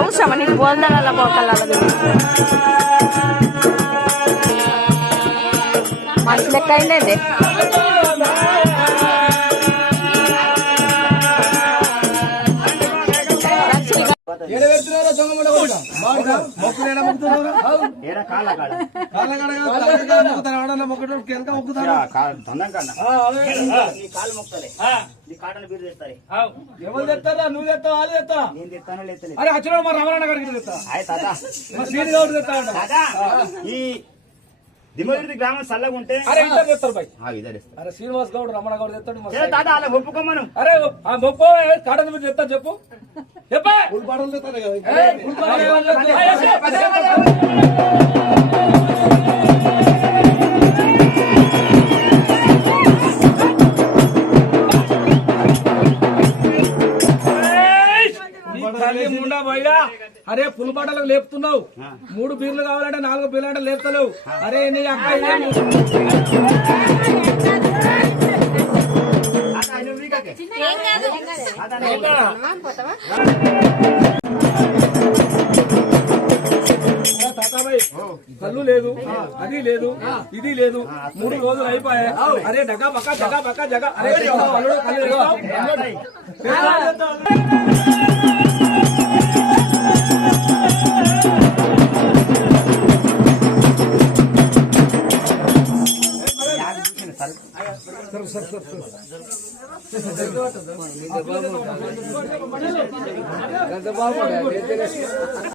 అవసరమా నీకు బోల్దాల పోకల మనిషి లెక్క అయిందండి. ఎవరు తెస్తారా? నువ్వు తెస్తావు, వాళ్ళు తెస్తా. అరే వచ్చిన మా రమణ గారికి తెస్తా, ఈ దిమగిరి గ్రామం చల్లగా ఉంటే అరే ఇద్దరు తెస్తారు బాయ్. అరే శ్రీనివాస్ గౌడ్ రమణ గౌడ్ తెస్తాడు. తాత అలా ఒప్పుకోమను. అరే మొప్పో కాటన్ మీరు చెప్తా చెప్పు చెప్పా పాటలు తెస్తాను ముండా పోయా. అరే పుల్ బాటలకు లేపుతున్నావు. 3 బీర్లు కావాలంటే 4 బీర్లు అంటే లేపుతలేవు. అరే నీ అక్క తాతాబాయ్ కళ్ళు లేదు, అది లేదు, ఇది లేదు. 3 రోజులు అయిపోయాయి. అరే డగా బక్క జగా బక్క జగా. అరే సరే